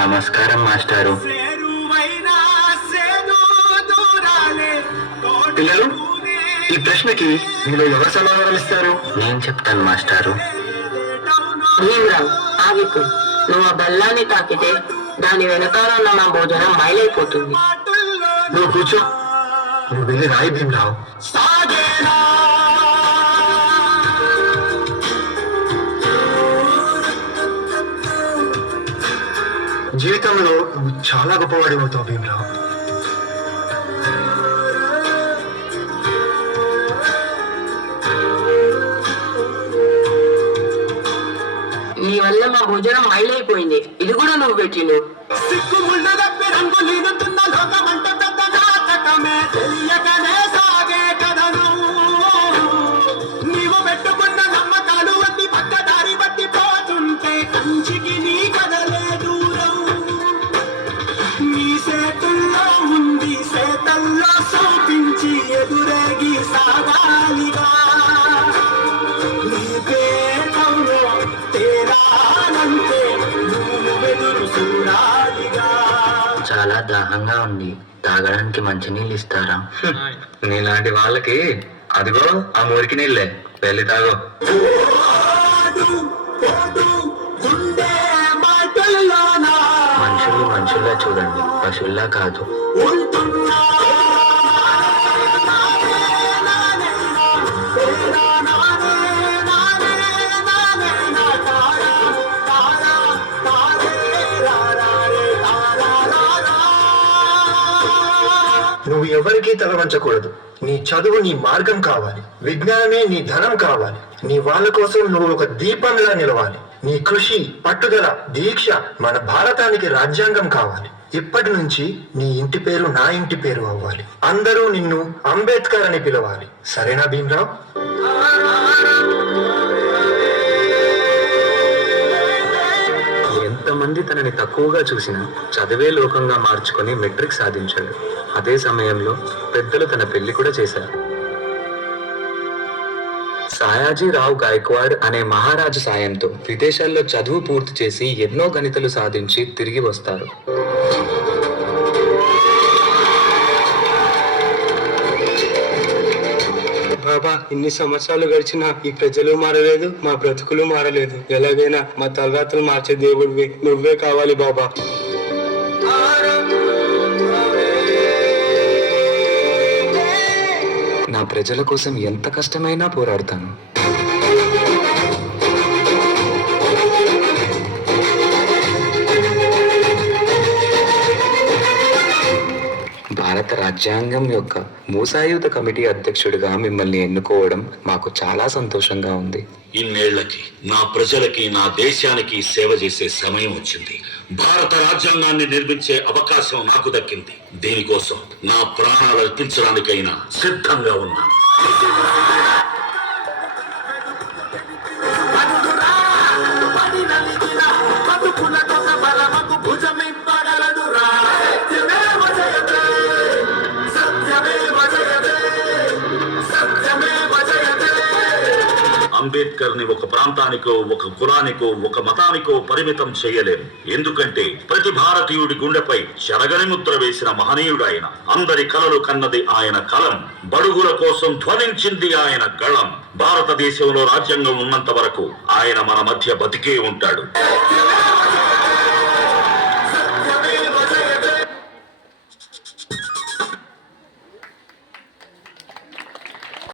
నమస్కారం మాస్టారు. పిల్లలు, ఈ ప్రశ్నకి మీరు ఎవరు సమాధానం ఇస్తారు? నేను చెప్తాను మాస్టారు. భీమరావు, ఆగిపో. నువ్వు ఆ బల్లాన్ని తాకితే దాని వెనకాల ఉన్న మా భోజనం మైలైపోతుంది. నువ్వు కూర్చో. నువ్వు వెళ్ళి రాయి భీమరావు. జీవితంలో నువ్వు చాలా గొప్పవాడి అవుతావు భీమరావు. నీ వల్ల మా భోజనం మైలైపోయింది. ఇది కూడా నువ్వు పెట్టిను. నీవు పెట్టుకున్న నమ్మకాలు అన్ని పక్కదారి బట్టి పోతుంటే కంచికి నీ కదలే దూరం. నీ సేతుల్లో ఉంది సేతల్లో చూపించి ఎదురేగి సాగాలిగా. నీ పేటంలో తేరానంతే నువ్వు వెదురు చూడాలిగా. చాలా దాహంగా ఉంది, తాగడానికి మంచినీళ్ళు ఇస్తారా? నీలాంటి వాళ్ళకి అదిగో ఆ మురికి నీళ్ళే, వెళ్ళి తాగో. మనుషుల్ని మనుషుల్లా చూడండి, పశువుల్లా కాదు. నువ్వు ఎవరికీ తల వంచకూడదు. నీ చదువు నీ మార్గం కావాలి, విజ్ఞానమే నీ ధనం కావాలి. నీ వాళ్ళ కోసం నువ్వు ఒక దీపంలా నిలవాలి. నీ కృషి, పట్టుదల, దీక్ష మన భారతానికి రాజ్యాంగం కావాలి. ఇప్పటి నుంచి నీ ఇంటి పేరు నా ఇంటి పేరు అవ్వాలి. అందరూ నిన్ను అంబేద్కర్ అని పిలవాలి. సరేనా భీమరావు? ఎంతమంది తనని తక్కువగా చూసినా చదివే లోకంగా మార్చుకొని మెట్రిక్ సాధించాడు. అదే సమయంలో పెద్దలు తన పెళ్లి కూడా చేశారు. సాయాజీరావు గాయక్వాడ్ అనే మహారాజు సాయంతో విదేశాల్లో చదువు పూర్తి చేసి ఎన్నో గణితలు సాధించి తిరిగి వస్తారు. బాబా, ఇన్ని సంవత్సరాలు గడిచినా ఈ ప్రజలు మారలేదు, మా బ్రతుకులు మారలేదు. ఎలాగైనా మా తలరాతలు మార్చే దేవుడివి నువ్వే కావాలి బాబా. నా ప్రజల కోసం ఎంత కష్టమైనా పోరాడతాను. భారత రాజ్యాంగం యొక్క మూసాయుధ కమిటీ అధ్యక్షుడిగా మిమ్మల్ని ఎన్నుకోవడం మాకు చాలా సంతోషంగా ఉంది. ఇన్నేళ్లకి నా ప్రజలకి, నా దేశానికి సేవ చేసే సమయం వచ్చింది. భారత రాజ్యాంగాన్ని నిర్మించే అవకాశం నాకు దక్కింది. దీనికోసం నా ప్రాణాలు అర్పించడానికైనా సిద్ధంగా ఉన్నాను. అంబేద్కర్ ని ఒక ప్రాంతానికో, ఒక కులానికో, ఒక మతానికో పరిమితం చేయలేము. ఎందుకంటే ప్రతి భారతీయుడి గుండెపై చెరగని ముద్ర వేసిన మహనీయుడు ఆయన. అందరి కలలు కన్నది ఆయన కలం, బడుగుల కోసం ధ్వనించింది ఆయన గళం. భారతదేశంలో రాజ్యాంగం ఉన్నంత వరకు ఆయన మన మధ్య బతికే ఉంటాడు.